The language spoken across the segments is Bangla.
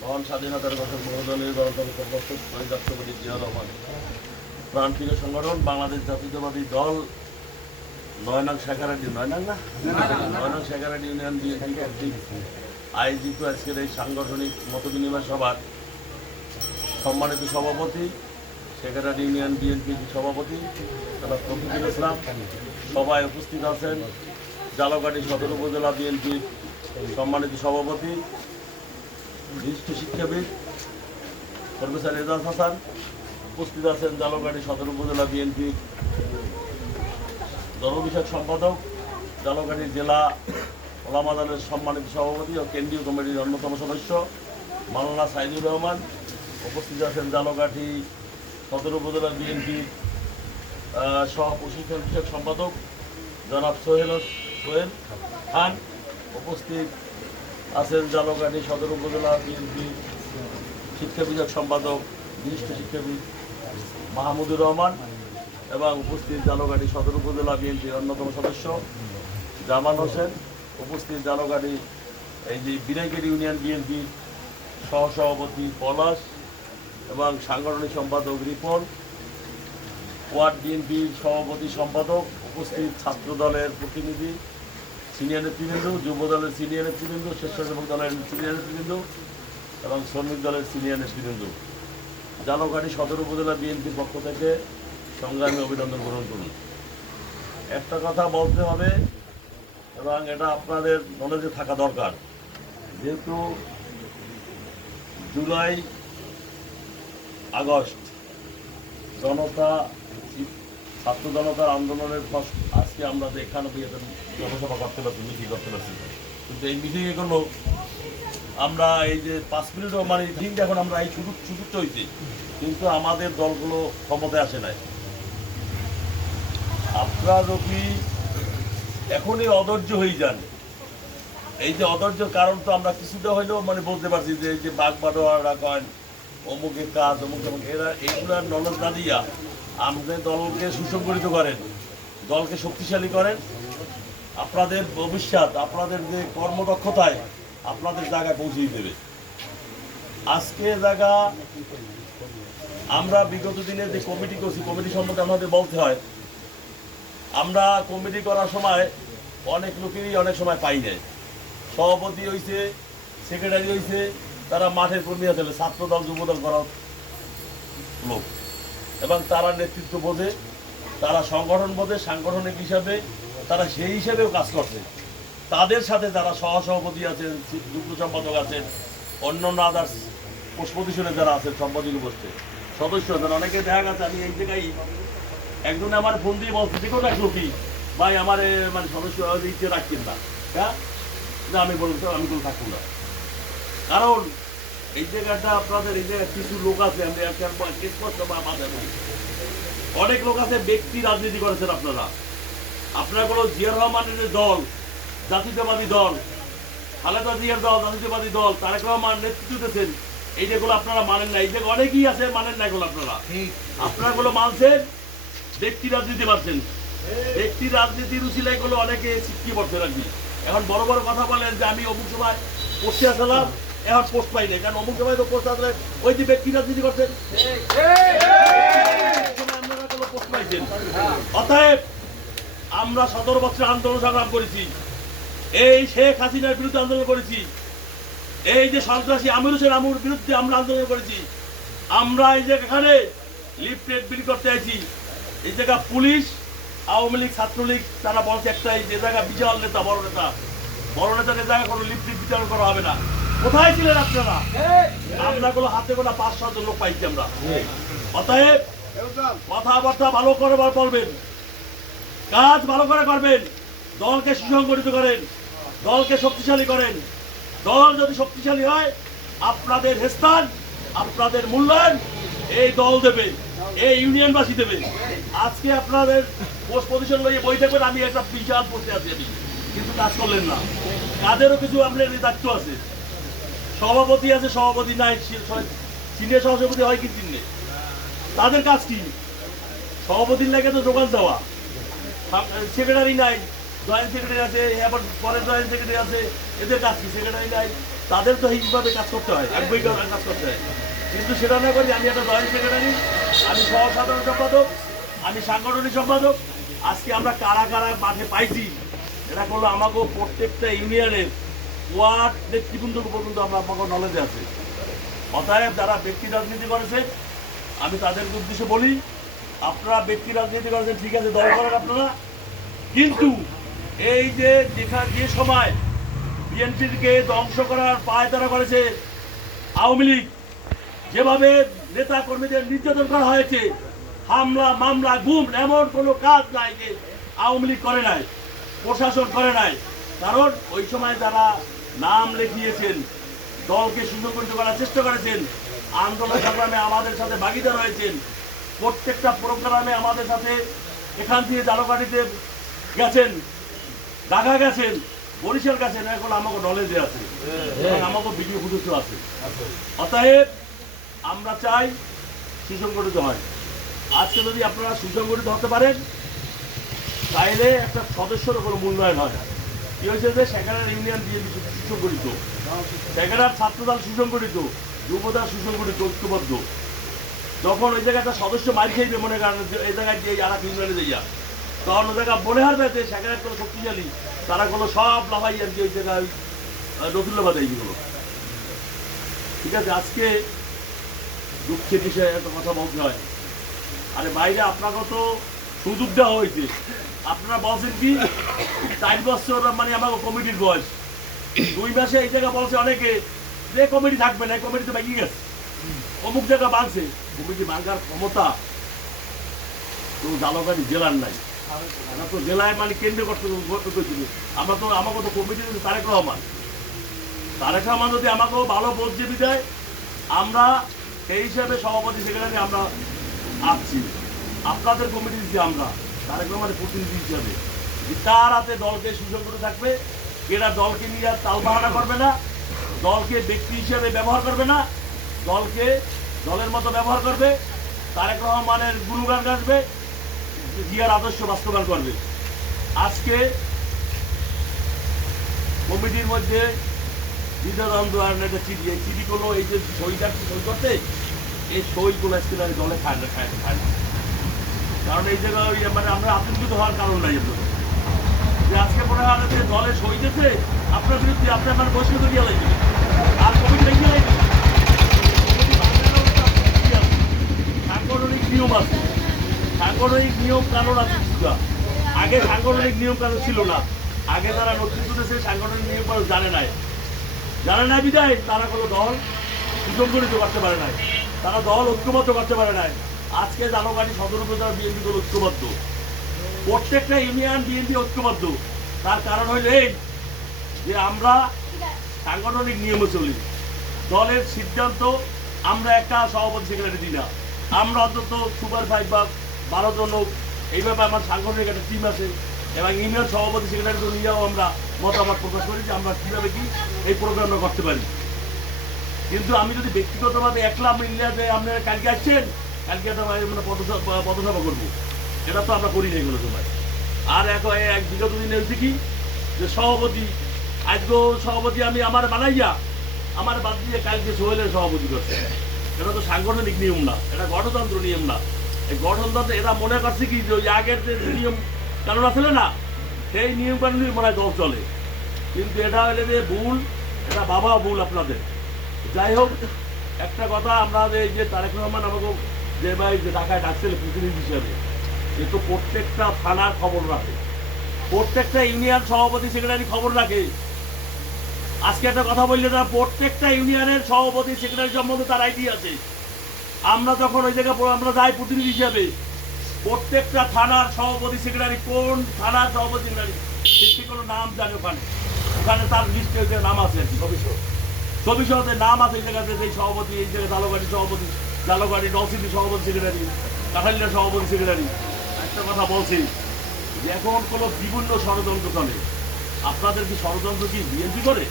মহান স্বাধীনতার ঘোষক বহুদলীয় গণতন্ত্র প্রস্তুত শহীদ রাষ্ট্রপতি জিয়া রহমান প্রাণপ্রিয় সংগঠন বাংলাদেশ জাতীয়তাবাদী দল ৯ নং শেখারাটি ৯ নং না ৯ নং শেখারাটি ইউনিয়ন বিএনপি কর্তৃক আয়োজিত আজকের এই সাংগঠনিক মতবিনিময় সভার সম্মানিত সভাপতি শেখারাটি ইউনিয়ন বিএনপির সভাপতি জনাব তৌফিকুল ইসলাম, সভায় উপস্থিত আছেন জালকাঠি সদর উপজেলা বিএনপির সম্মানিত সভাপতি বিশিষ্ট শিক্ষাবিদ প্রফেসর এজাজ হাসান, উপস্থিত আছেন জালকাঠি সদর উপজেলা বিএনপির ধর্মবিষয়ক সম্পাদক, জালকাঠি জেলা ওলামা দলের সম্মানিত সভাপতি ও কেন্দ্রীয় কমিটির অন্যতম সদস্য মাওলানা সাইদুর রহমান, উপস্থিত আছেন জালকাঠি সদর উপজেলা বিএনপির সহ প্রশিক্ষণ বিষয়ক সম্পাদক জনাব সোহেল খান, উপস্থিত আছেন জালকাঠি সদর উপজেলা বিএনপির শিক্ষা বিষয়ক সম্পাদক বিশিষ্ট শিক্ষাবিদ মাহমুদুর রহমান এবং উপস্থিত জালকাঠি সদর উপজেলা বিএনপির অন্যতম সদস্য জামান হোসেন, উপস্থিত জালকাঠি এই যে বিনাইকেরি ইউনিয়ন বিএনপির সহসভাপতি পলাশ এবং সাংগঠনিক সম্পাদক রিপন, ওয়ার্ড বিএনপির সভাপতি সম্পাদক, উপস্থিত ছাত্র দলের প্রতিনিধি, সিনিয়র নেতৃবৃন্দ, যুব দলের সিনিয়র নেতৃবৃন্দ, স্বেচ্ছাসেবক দলের সিনিয়র নেতৃবৃন্দ এবং শ্রমিক দলের সিনিয়র নেতৃবৃন্দ, জালকাঠি সদর উপজেলা বিএনপির পক্ষ থেকে সংগ্রামী অভিনন্দন গ্রহণ করুন। একটা কথা বলতে হবে এবং এটা আপনাদের নলেজে থাকা দরকার, যেহেতু জুলাই আগস্ট ছাত্র জনতার আন্দোলনের আজকে আমরা তো এখানে জনসভা করতে পারছি, মিটিং করতে পারছি, কিন্তু এই মিটিংয়ে কোনো আমরা এই যে 5 মিনিটও মানে ঠিক এখন আমরা এই সুযোগটা হয়েছি, কিন্তু আমাদের দলগুলো ক্ষমতায় আসে নাই। আপনারা যদি এখনই অধৈর্য হয়ে যান, এই যে অধৈর্যের কারণ তো আমরা কিছুটা হইলেও মানে বলতে পারছি যে এই যে বাঘ বাটোয়ারা কয়েন অমুকের কাজ অমুক এরা এইগুলার নলেজ না দিয়া আমাদের দলকে সুসংগঠিত করেন, দলকে শক্তিশালী করেন, আপনাদের ভবিষ্যৎ আপনাদের যে কর্মদক্ষতায় আপনাদের জায়গায় পৌঁছিয়ে দেবে। আজকে জায়গা আমরা বিগত দিনে যে কমিটি করছি, কমিটি সম্বন্ধে আমাদের বলতে হয়, আমরা কমিটি করার সময় অনেক লোকেরই অনেক সময় পাই নাই। সভাপতি হয়েছে, সেক্রেটারি হয়েছে, তারা মাঠের কর্মী আছে, ছাত্রদল যুবদল করার লোক, এবং তারা নেতৃত্ব বোঝে, তারা সংগঠন বোঝে, সাংগঠনিক হিসাবে তারা সেই হিসাবেও কাজ করছে। তাদের সাথে যারা সহসভাপতি আছেন, যুগ্ম সম্পাদক আছেন, অন্যান্য আদার্স পোস্ট পজিশনে যারা আছেন সম্পাদক বসছে সদস্য আছেন, অনেকে দেখা গেছে আমি এই জায়গায় একজন আমার ফোন দিয়ে বলছে যে কোনো এক লোকই ভাই আমার মানে সদস্য ইচ্ছে রাখছেন না, হ্যাঁ না আমি বলতে আমি কোনো থাকবো না, কারণ এই জায়গাটা আপনাদের এই জায়গায় কিছু লোক আছে, আমি অনেক লোক আছে ব্যক্তি রাজনীতি করেছেন আপনারা কোনো জিয়া রহমানের যে দল, জাতীয়তাবাদী দল, খালেদা জিয়ার দল, জাতীয়তাবাদী দল, তারেক রহমান নেতৃত্ব দিতেছেন, এই যেগুলো আপনারা মানেন না, এই জায়গায় অনেকেই আছে মানেন না, এগুলো আপনারা গুলো মানছেন, ব্যক্তি রাজনীতি মানছেন, ব্যক্তি রাজনীতির উচিলায় গুলো অনেকে শিক্ষি পড়ছে রাখবি। এখন বড় বড় কথা বলেন যে আমি অমুক সময় পোস্টে আসলাম, এখন পোস্ট পাই না, কারণ অমুক সময় তো পোস্ট আসলে ওই যে ব্যক্তি রাজনীতি করছেন, আপনারা কোনো পোস্ট পাইছেন। অতএব আমরা 17 বছর আন্দোলন সংগ্রাম করেছি, এই শেখ হাসিনার বিরুদ্ধে আন্দোলন করেছি, এই যে সন্ত্রাসী আমির হোসেন আমুর বিরুদ্ধে আমরা আন্দোলন করেছি, আমরা এই যে এখানে লিফলেট বিলি করতে আইছি, এই জায়গা পুলিশ, আওয়ামী লীগ, ছাত্রলীগ তারা বলছে একটাই যে জায়গা বিশাল নেতা, বড় নেতার এই জায়গা কোনো লিফলেট বিতরণ করা হবে না। কোথায় ছিলেন আপনারা? আমরা গুলো হাতে গোনা 5-7 জন লোক পাইছি আমরা। অতএব কথাবার্তা ভালো করে বলবেন, কাজ ভালো করে করবেন, দলকে সুসংগঠিত করেন, দলকে শক্তিশালী করেন। দল যদি শক্তিশালী হয় আপনাদের স্থান, আপনাদের মূল্যায়ন এই দল দেবে, এই ইউনিয়নবাসী দেবে। আজকে আপনাদের পোস্ট পজিশন লইয়ে বই থাকবেন, আমি একটা বিশাল পোস্টে আছি, আমি কিন্তু কাজ করলেন না, কাদেরও কিছু আপনার দায়িত্ব আছে, সভাপতি আছে, সভাপতি নাই, সিনিয়র সহসভাপতি হয় কি চিহ্নে, তাদের কাজ কি? সভাপতির লাগে তো দোকান দেওয়া, সেক্রেটারি নাই, জয়েন্ট সেক্রেটারি আছে, এবার পরের জয়েন্ট সেক্রেটারি আছে, এদের কাজ কি? সেক্রেটারি নাই, তাদের তো এইভাবে কাজ করতে হয়, একভাবে কাজ করতে হয়। কিন্তু সেটা না করি আমি একটা জয়েন্ট সেক্রেটারি, আমি সহ সাধারণ সম্পাদক, আমি সাংগঠনিক সম্পাদক। আজকে আমরা কারা কারা মাঠে পাইছি এটা করলো আমাকেও প্রত্যেকটা ইউনিয়নের ওয়ার্ড নেতৃবৃন্দ পর্যন্ত আমরা আমাকে নলেজে আছে। অতএব যারা ব্যক্তি রাজনীতি করেছে আমি তাদেরকে উদ্দেশ্যে বলি, আপনারা ব্যক্তি রাজনীতি করেছেন ঠিক আছে, দল করেন আপনারা, কিন্তু এই যে যে সময় বিএনপিকে ধ্বংস করার পায়তারা করেছে আওয়ামী লীগ, যেভাবে নেতা কর্মীদের নির্যাতন করা হয়েছে, হামলা মামলা গুম, এমন কোনো কাজ নাই যে আওয়ামী লীগ করে নাই, প্রশাসন করে নাই। কারণ ওই সময় যারা নাম লিখিয়েছেন, দলকে সুসংগঠিত করার চেষ্টা করেছেন, আন্দোলন সংগ্রামে আমাদের সাথে ভাগিদার হয়েছেন, প্রত্যেকটা প্রোগ্রামে আমাদের সাথে এখান থেকে জালকাঠিতে গেছেন, ঢাকা গেছেন, বরিশাল গেছেন, এখন আমাকে নলেজে আছে, আমাকে ভিডিও ফুটেজও আছে। অতএব আমরা চাই সুসংগঠিত হয়। আজকে যদি আপনারা সুসংগঠিত হতে পারেন তাইলে একটা সদস্যের কোনো মূল্যায়ন হয়। কি হয়েছে যে সেখানের ইউনিয়ন বিএনপি সুসংগঠিত, সেখানের ছাত্রদল সুসংগঠিত, যুবদল সুসংগঠিত, ঐক্যবদ্ধ। যখন ওই জায়গায় একটা সদস্য মার খেয়েবে মনে করেন এই জায়গায় দিয়ে আর এক ইউনিয়নে যাইয়া, তখন ওই জায়গা মনে হবে যে সেখানে কোনো শক্তিশালী তারা কোনো সব লাভাই আর কি ওই জায়গায় রতুল্লাবাদ এইগুলো। ঠিক আছে, আজকে দুঃখের বিষয়ে একটা কথা বলতে হয়। আরে বাইরে আপনাকে তো সুযোগ দেওয়া হয়েছে, আপনারা বলছেন কি 4 বছর মানে আমার কমিটির বয়স, 2 মাসে এই জায়গা বলছে অনেকে যে কমিটি থাকবে না, কমিটি তো ভেঙে গেছে, অমুক জায়গা বাঁধছে। কমিটি ভাঙার ক্ষমতা তো জালকাঠি জেলার নাই, আমরা তো জেলায় মানে কেন্দ্র করতে আমরা তো আমাকে তো কমিটি তারেক রহমান যদি আমাকেও ভালো বলছে বিদায় আমরা সেই হিসাবে সভাপতি সেক্রেটারি আমরা আসছি, আপনাদের কমিটি দিচ্ছি আমরা তারেক রহমানের প্রতিনিধি হিসাবে। তার হাতে দলকে সুসংগঠিত থাকবে, এরা দলকে নিয়ে আর তালবাহানা করবে না, দলকে ব্যক্তি হিসেবে ব্যবহার করবে না, দলকে দলের মতো ব্যবহার করবে, তারেক রহমানের গুণগান গাইবে, জিয়ার আদর্শ বাস্তবায়ন করবে। আজকে কমিটির মধ্যে দ্বিধাদ্বন্দ্ব আর একটা চিঠি, এই চিঠিগুলো এই যে সই করতে, এই সইগুলো আজকে দলে খায় না। কারণ এই জায়গায় মানে আমরা আতঙ্কিত হওয়ার কারণ নাই যে আজকে মনে হয় যে দলে সই দিয়েছে আপনার বিরুদ্ধে আপনার মানে বসে তো গিয়ে লাগবে আর কমিটি লেগে লাগবে। সাংগঠনিক নিয়ম আছে, সাংগঠনিক নিয়ম কানুন আছে কিছুটা। আগে সাংগঠনিক নিয়ম কানুন ছিল না, আগে যারা নেতৃত্ব দিয়েছে সাংগঠনিক নিয়ম কানুন জানে নাই বিদায় তারা কোনো দল সুসংগঠিত করতে পারে নাই, তারা দল ঐক্যবদ্ধ করতে পারে নাই। আজকে জালকাঠি সদর উপজেলা বিএনপি দল ঐক্যবদ্ধ, প্রত্যেকটা ইউনিয়ন বিএনপি ঐক্যবদ্ধ। তার কারণ হইল এই যে আমরা সাংগঠনিক নিয়মে চলি, দলের সিদ্ধান্ত আমরা একটা সভাপতি সেক্রেটারি দিই না, আমরা অন্তত সুপার 5 বা 12 জন লোক এইভাবে আমার সাংগঠনিক একটা টিম আছে এবং ইউনিয়ন সভাপতি সেক্রেটারি তো নিয়েও আমরা মতামত প্রকাশ করি যে আমরা কীভাবে কি এই প্রোগ্রামটা করতে পারি। কিন্তু আমি যদি ব্যক্তিগতভাবে একলা আমি ইন্ডিয়াতে আপনারা কালকে আসছেন, কালকে একটা মানে পদসভা করবো, এটা তো আমরা করি না এগুলো সময়। আর এক বিগত দিনে হয়েছে কি যে সভাপতি আজকেও সভাপতি আমি আমার বানাইয়া আমার বাদ দিয়ে কালকে সোহেলের সভাপতি করছে, এটা তো সাংগঠনিক নিয়ম না, এটা গণতন্ত্র নিয়ম না। এই গঠনতন্ত্র এরা মনে করছে কি যে ওই আগের যে নিয়ম কানুন আসলে না সেই নিয়ম কানুনই মনে হয় দল চলে, কিন্তু এটা হলে যে ভুল, এটা বাবা ভুল আপনাদের। যাই হোক, একটা কথা আমরা এই যে তারেক রহমান আমাকে যে ভাই যে ঢাকায় ডাকছিল প্রতিনিধি হিসাবে, এ তো প্রত্যেকটা থানার খবর রাখে, প্রত্যেকটা ইউনিয়ন সভাপতি সেক্রেটারি খবর রাখে। আজকে একটা কথা বললে না, প্রত্যেকটা ইউনিয়নের সভাপতি সেক্রেটারি সম্বন্ধে তার আইডি আছে। আমরা যখন ওই জায়গায় আমরা যাই প্রতিনিধি হিসাবে, প্রত্যেকটা থানার সভাপতি সেক্রেটারি কোন থানার সভাপতি সেক্রেটারি সে কোনো নাম জানে, ওখানে তার লিস্টে ওই নাম আছে আর কি, সবিশতে নাম আছে। এই জায়গাতে এই সভাপতি, এই জায়গায় জালকাঠি সভাপতি, জালকাঠি নলসিটি সভাপতি সেক্রেটারি, কাঠালিয়া সভাপতি সেক্রেটারি। একটা কথা বলছি যে এখন কোনো বিভিন্ন ষড়যন্ত্র চলে, আপনাদের কি ষড়যন্ত্র কি বিএনপি করে,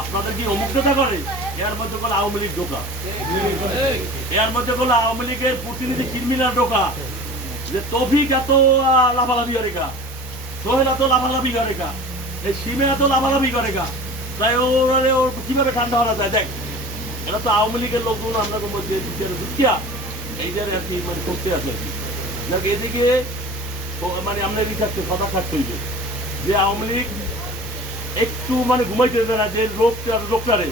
আপনাদের কি অমুকতা করে? এর মধ্যে বলে আওয়ামী লীগ ঢোকা, এর মধ্যে বলে আওয়ামী লীগের প্রতিনিধি ক্রিমিনাল ঢোকা, যে তৌফিক এত লাফালাফি করে গা, সোহেল এত লাফালাফি করে গা, এই সীমে এত লাফালাফি করে গা, তাই ওর কীভাবে ঠান্ডা হওয়া যায় দেখ, এটা তো আওয়ামী লীগের লোকজন আমরা মধ্যে দুঃখিয়া এইটার আর কি মানে করতে আছে আর কি। দেখ এদিকে মানে আমরা এই থাকতে সদা থাকতে হইবে যে আওয়ামী লীগ একটু মানে ঘুমাইতে দেবে না, যে লোকটারে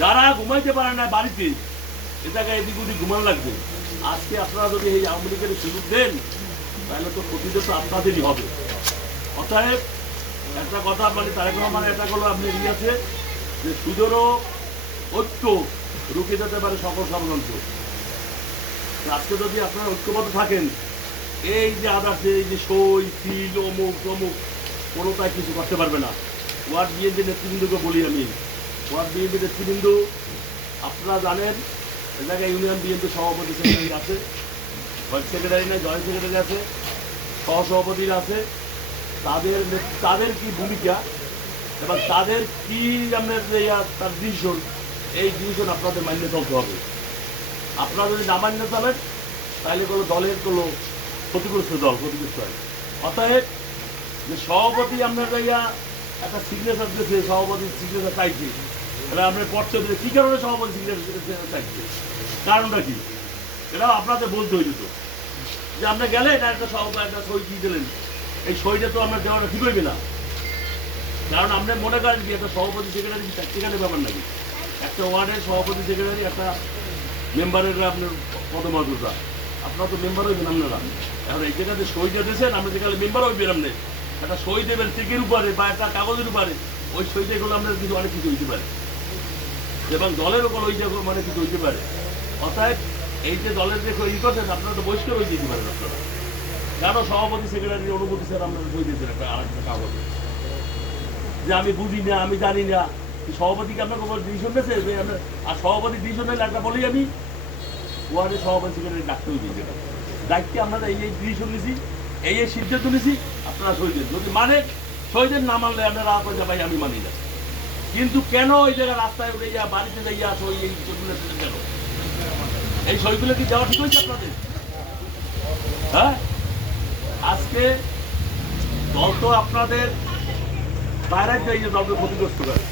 যারা ঘুমাইতে পারে না বাড়িতে এ জায়গায় এদিক ওদিক ঘুমানো লাগবে। আজকে আপনারা যদি এই আওয়ামী লীগের সুযোগ দেন তাহলে তো ক্ষতিটা তো আপনাদেরই হবে। অতএব একটা কথা মানে তারেক রহমান এটা করলো আপনি আছে যে সুদেরও ঐক্য রুখে যেতে পারে সকল ষড়যন্ত্র। আজকে যদি আপনারা ঐক্যবদ্ধ থাকেন এই যে আদার্স এই যে সই সিল অমুক তমুক কোনোটাই কিছু করতে পারবে না। ওয়ার্ড বিএনপি নেতৃবৃন্দকে বলি আমি, ওয়ার্ড বিএনপি নেতৃবৃন্দ আপনারা জানেন এ জায়গায় ইউনিয়ন বিএনপি সভাপতি সেক্রেটারি আছে, সেক্রেটারি নেই জয়েন্ট সেক্রেটারি আছে, সহসভাপতিরা আছে। তাদের কি ভূমিকা এবং তাদের কি আপনার তার ডিসিশন, এই ডিসিশন আপনাদের মান্য চলতে হবে। আপনারা যদি না মান্য চলেন তাহলে কোনো দলের কোনো ক্ষতিগ্রস্ত হয়। অতএব যে সভাপতি আপনার জায়গা একটা সিগনেচার দিয়েছে, সভাপতির সিগনেচার চাইছে, এটা আপনার পড়তে হবে কী কারণে সভাপতি সিগনেচার চাইছে, কারণটা কি এটাও আপনাদের বলতে হইত যে আপনি গেলে এটা একটা সভাপতি একটা সই দিয়ে দিলেন, এই সইটা তো আপনার দেওয়াটা ঠিক হইবে না। কারণ আপনি মনে করেন কি একটা সভাপতি সেক্রেটারি সেখানে ব্যাপার নাকি, একটা ওয়ার্ডের সভাপতি সেক্রেটারি একটা মেম্বারের আপনার পদমর্যাদা, আপনারা তো মেম্বার হইবেন আপনারা। এখন এই জায়গাতে সইটা দিয়েছেন আপনি যেখানে মেম্বার হইবেন, আপনি একটা সই দেবেন চেকের উপরে বা একটা কাগজের উপরে, ওই সইটা এগুলো আপনার কিন্তু অনেক কিছু হইতে পারে এবং দলের ওপর ওই জায়গা অনেক কিছু হইতে পারে। অর্থাৎ এই যে দলের যে ই করছেন আপনারা তো বহিষ্কার হয়ে যেতে পারেন আপনারা। কেন সভাপতি সেক্রেটারির অনুমতি স্যার আপনারা বই দিয়েছেন একটা আরেকটা কাগজে যে আমি বুঝি না আমি জানি না, সভাপতিকে আপনাকে ডিসিশন দিয়েছে আপনার, আর সভাপতি ডিসিশন নিলে একটা বলি আমি ওয়ার্ডের সভাপতি সেক্রেটারি ডাকতে হয়ে দিয়েছে দায়িত্বে আমরা এই ডিসিশন নিয়েছি, এই সিদ্ধান্ত নিয়েছি, আপনারা সই দেন। যদি মানে সই দেন, না মানলে আপনারা আপনার ভাই আমি মানি না। কিন্তু কেন ওই জায়গায় রাস্তায় উঠে যা বাড়িতে যাইয়া সই এই সইগুলো কেন, এই সইগুলো কি দেওয়া ঠিক হয়েছে আপনাদের? হ্যাঁ, আজকে দল তো আপনাদের বাইরে যাই যে দলকে ক্ষতিগ্রস্ত করে।